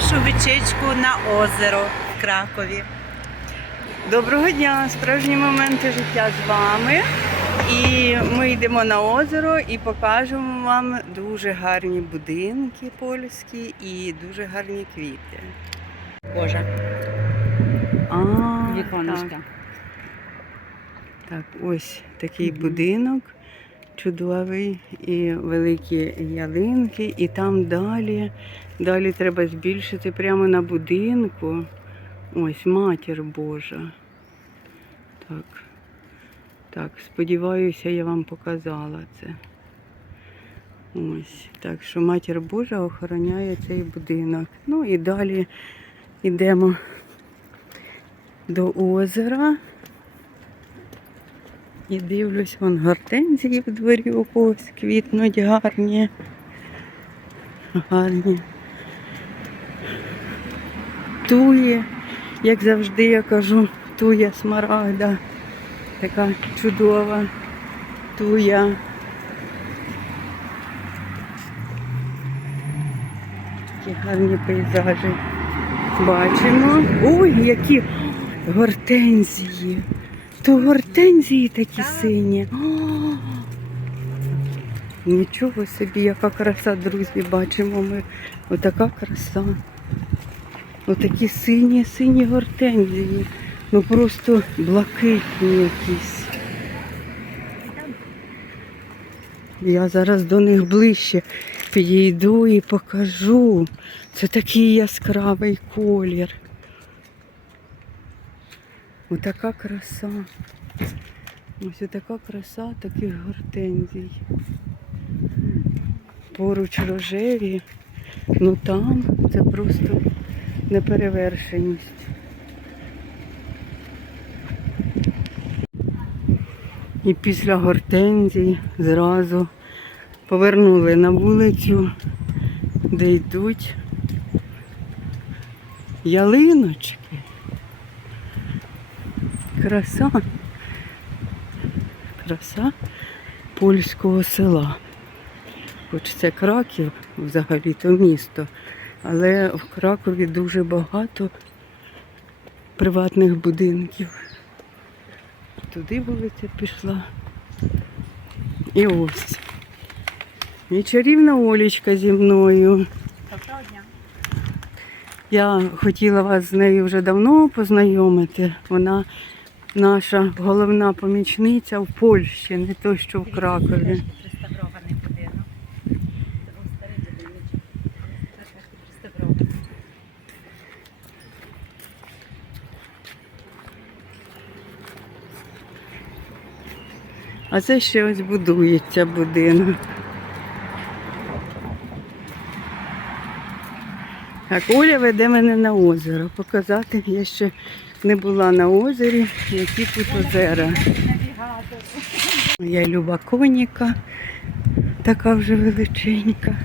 нашу вечечку на озеро в Кракові. Доброго дня! Справжні моменти життя з вами. І ми йдемо на озеро і покажемо вам дуже гарні будинки польські і дуже гарні квіти. Боже, А, віконечка. так, так, ось такий будинок чудовий і великі ялинки, і там далі, далі треба збільшити прямо на будинку. Ось матір Божа. Так. Так, сподіваюся, я вам показала це. Ось. Так що матір Божа охороняє цей будинок. Ну і далі йдемо до озера. І дивлюсь, вон гортензії в дворі у когось квітнуть гарні. Гарні. Тує, як завжди я кажу, туя смарагда. Така чудова туя. Такі гарні пейзажі. Бачимо. Ой, які гортензії. То гортензії такі сині. О, Нічого собі, яка краса, друзі, бачимо ми. Отака краса. Отакі сині, сині гортензії. Ну просто блакитні якісь. Я зараз до них ближче підійду і покажу. Це такий яскравий колір. Отака краса. Ось така краса таких гортензій. Поруч рожеві, ну там це просто неперевершеність. І після гортензій зразу повернули на вулицю, де йдуть ялиночки. Краса. Краса польського села. Хоч це Краків взагалі то місто, але в Кракові дуже багато приватних будинків. Туди вулиця пішла. І ось. І чарівна Олічка зі мною. Доброго дня. Я хотіла вас з нею вже давно познайомити. Вона наша головна помічниця в Польщі, не то що в Кракові. Реставрований будинок. Це був старий будиночок. Реставрований. А це ще ось будується будинок. Так, Оля веде мене на озеро. Показати я ще не була на озері, які тут озера. Я люба коніка, така вже величенька.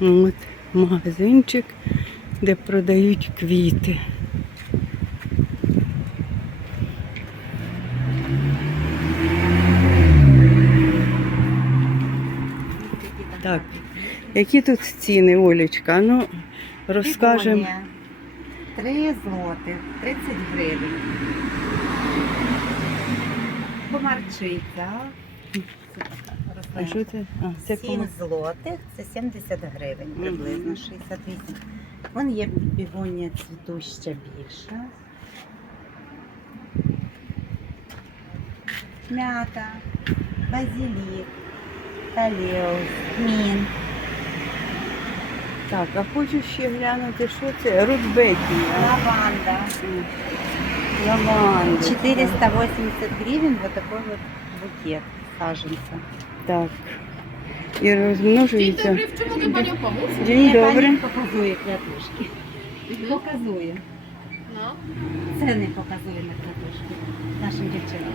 От магазинчик, де продають квіти. Так, які тут ціни, Олечка? Ну, розкажемо. Три злотих, 30 гривень. Така А що це? А, це 7 кому? злотих, це 70 гривень, приблизно 68. Вон є бігонія цвітуща більша. Мята, базилік, калеус, мін. Так, а хочу ще глянути, що це? Рудбекія. Лаванда. Лаванда. 480 гривен вот такой вот букет саженца. Так. І розмножується. Mogę Panią pomóc? День Ні, добрий. пані показує квятушки. Показує. Це не показує на квятушки нашим дівчатам.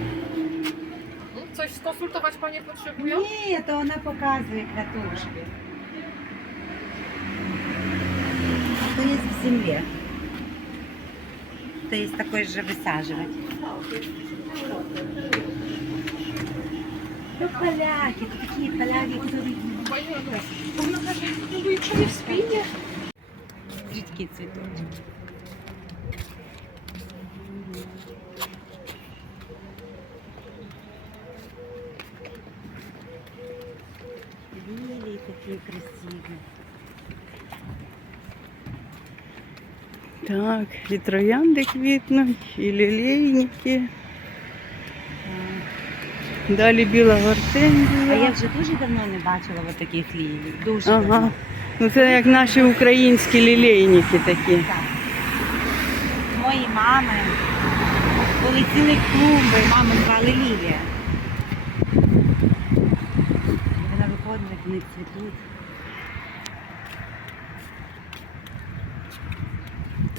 No, Coś skonsultować Panie potrzebują? Ні, то вона показує квятушки. Є в земле. То есть такой же высаживать. Ну, поляки, такие поляки, которые Pani Agata, Так, і троянди квітнуть, і лілейники. Далі біла А я вже дуже давно не бачила от таких лілій. Дуже Ага. давно. Ну це як наші українські лілейники такі. Так. Мої мами були цілі клумби, мами звали Лілія. Вона виходить, вони цвітуть.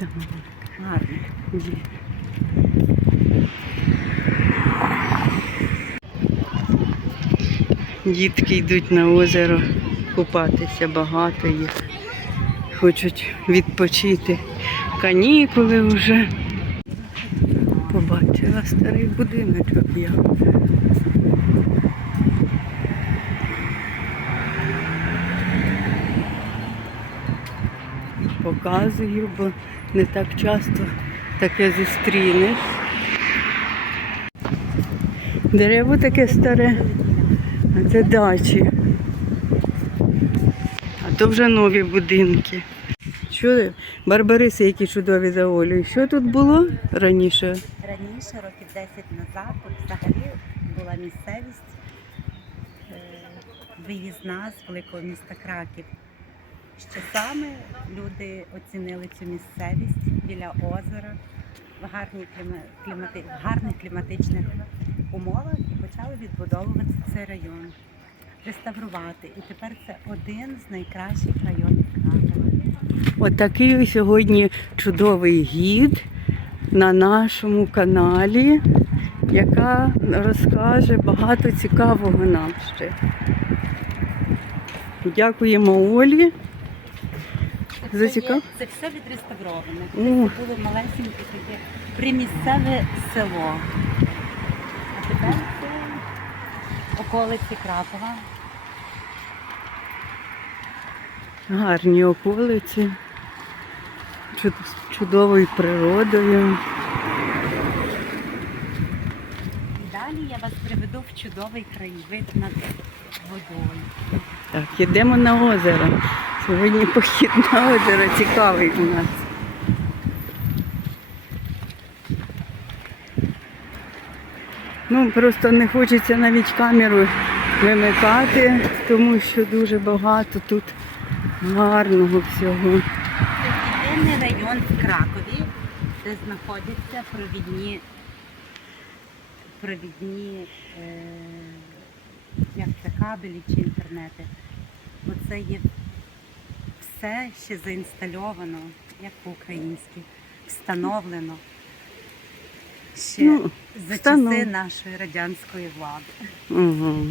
Там Гарно. Дітки йдуть на озеро купатися, багато їх. Хочуть відпочити. Канікули вже. Побачила старий будиночок я. Показую, бо не так часто таке зустрінеш. Дерево таке старе, а це дачі. А то вже нові будинки. Що барбариси, які чудові за Олею. Що тут було раніше? Раніше, років 10 назад, взагалі була місцевість е, виїзна з великого міста Краків. Що саме люди оцінили цю місцевість біля озера в, кліма, клімати, в гарних кліматичних умовах і почали відбудовувати цей район, реставрувати. І тепер це один з найкращих районів Кракова. Отакий сьогодні чудовий гід на нашому каналі, яка розкаже багато цікавого нам ще. Дякуємо Олі. Це, є- це все відреставроване. О. Це було малесеньке таке примісцеве село. А тепер це околиці Кракова. Гарні околиці, чуд- чудовою природою. Далі я вас приведу в чудовий краєвид над водою. Так, йдемо на озеро. Сьогодні похід на озеро цікавий у нас. Ну, просто не хочеться навіть камеру вимикати, тому що дуже багато тут гарного всього. Єдиний район в Кракові, де знаходяться провідні, провідні е, як це, кабелі чи інтернети. Оце є все ще заінстальовано, як по-українськи, встановлено ще Ну, за встанов- часи нашої радянської влади. Угу.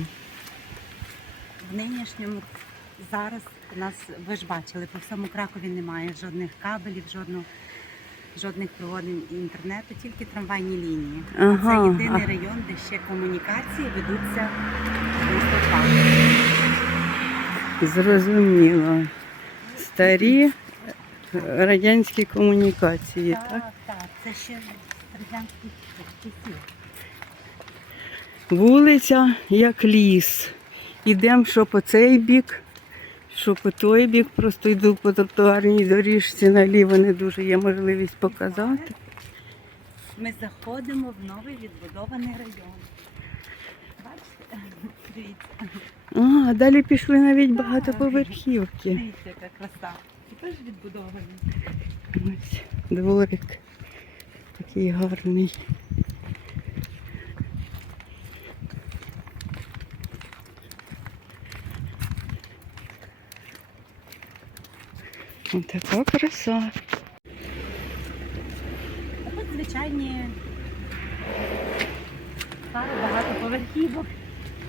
В нинішньому зараз у нас, ви ж бачили, по всьому Кракові немає жодних кабелів, жодного, жодних проводів інтернету, тільки трамвайні лінії. Ага, Це єдиний район, де ще комунікації ведуться. Зрозуміло. Старі радянські комунікації, так? Так, так, це ще з радянських. Вулиця як ліс. Ідемо що по цей бік, що по той бік. Просто йду по тротуарній доріжці наліво, не дуже є можливість показати. Ми заходимо в новий відбудований район. Бачите? Дивіться. А, далі пішли навіть багатоповерхівки. Дивіться, яка краса. Теж відбудовані. Ось дворик такий гарний. Ось така краса. Тут звичайні пару багатоповерхівок.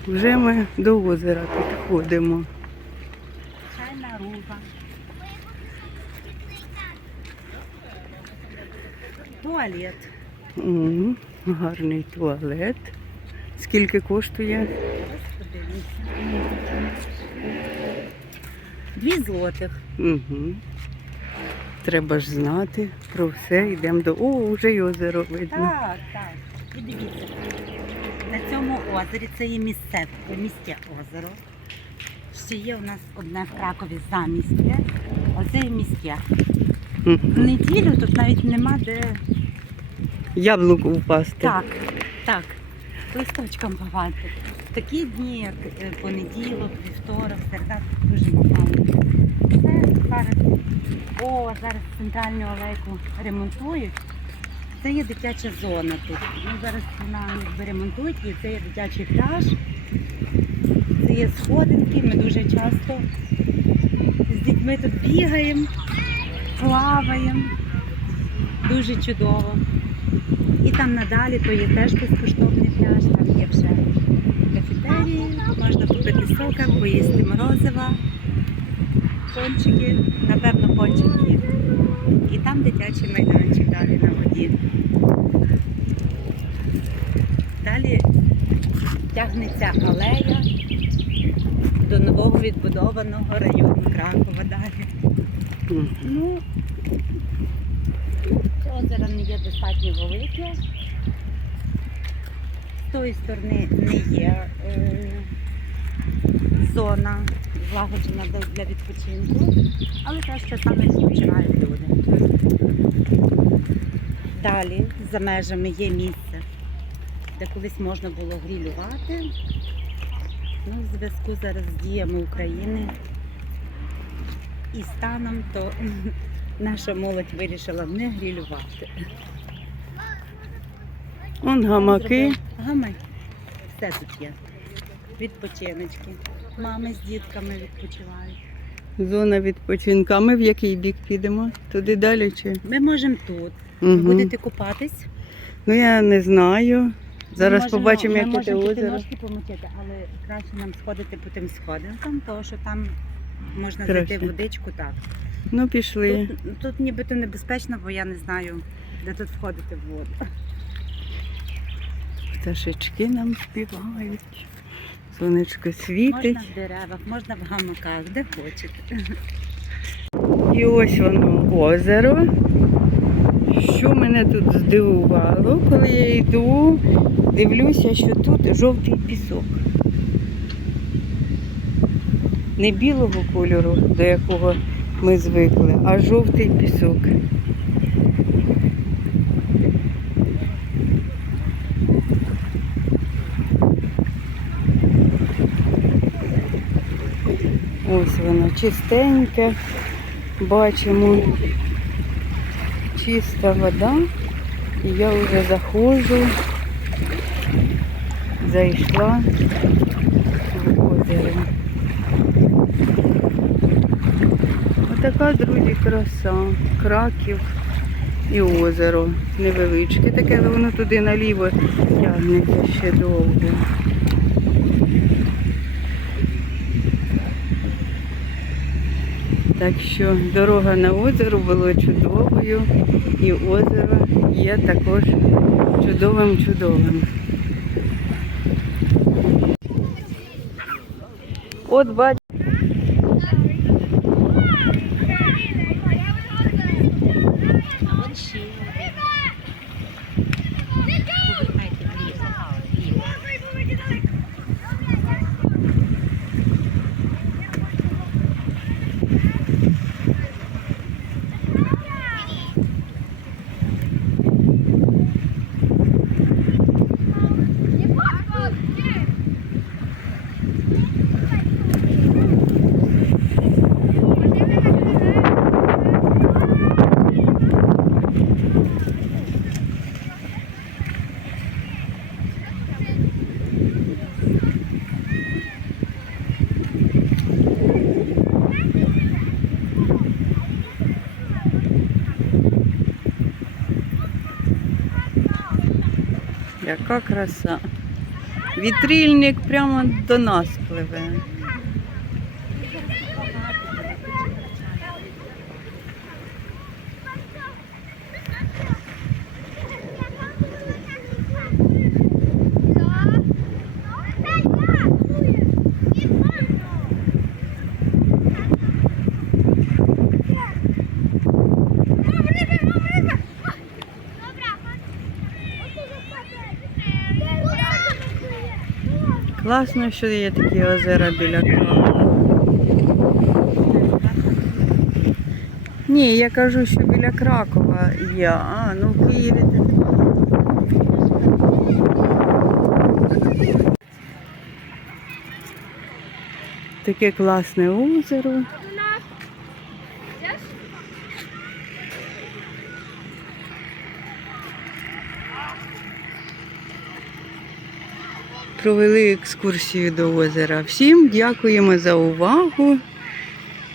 Вже ми до озера підходимо. Чайна руба. Туалет. Гарний туалет. Скільки коштує? Дві злотих. Угу. треба ж знати про все. Йдемо до. О, вже й озеро видно. Так, так. І дивіться, цьому озері це є місце, міське озеро. Ще є у нас одне в Кракові заміське, оце є міське. В неділю тут навіть нема де. Яблуко впасти. Так, так. Листочком багато. В такі дні, як е, понеділок, вівторок, середа, дуже багато. Це зараз, о, зараз центральну алейку ремонтують. Це є дитяча зона тут. Ну, зараз вона ремонтують і це є дитячий пляж. Це є сходинки. Ми дуже часто з дітьми тут бігаємо, плаваємо. Дуже чудово. І там надалі то є теж безкоштовний пляж, там є вже кафетерії, можна купити сока, поїсти морозива, пончики, напевно, пончики є. Там дитячий майданчик далі на воді. Далі тягнеться алея до нового відбудованого району Кракова далі. Ну, озеро не є достатньо велике. З тої сторони не є е, зона злагоджена для- відпочинку, але теж часами відпочивають люди. Далі за межами є місце, де колись можна було грілювати. Ну, в зв'язку зараз з діями України і станом, то наша молодь вирішила не грілювати. Он гамаки. Гамаки. Все тут є. Відпочиночки. Мами з дітками відпочивають. Зона відпочинку. А ми в який бік підемо? Туди далі чи? Ми можемо тут. Ви будете купатись. Ну я не знаю. Зараз Ми можемо- побачимо, ми яке те можемо піти озеро. ножки помочити, але краще нам сходити по тим сходинкам, тому що там можна Краще. зайти в водичку так. Ну пішли. Тут, тут нібито небезпечно, бо я не знаю, де тут входити в воду. Пташечки нам співають. Сонечко світить. Можна в деревах, можна в гамаках, де хочете. І ось воно озеро. Що мене тут здивувало, коли я йду, дивлюся, що тут жовтий пісок. Не білого кольору, до якого ми звикли, а жовтий пісок. Ось воно чистеньке. Бачимо чиста вода. І я вже заходжу, зайшла в озеро. Отака, друзі, краса. Краків і озеро невеличке. Таке, воно туди наліво тягнеться ще довго. Так що дорога на озеро була чудовою, і озеро є також чудовим чудовим. От бач. А вон ще. Повертайте вліво. вліво. Яка краса. Вітрильник прямо до нас пливе. Класно, що є такі озера біля Кракова. Ні, я кажу, що біля Кракова є. А, ну в Києві. Таке класне озеро. Провели екскурсію до озера. Всім дякуємо за увагу.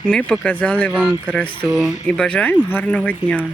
Ми показали вам красу і бажаємо гарного дня.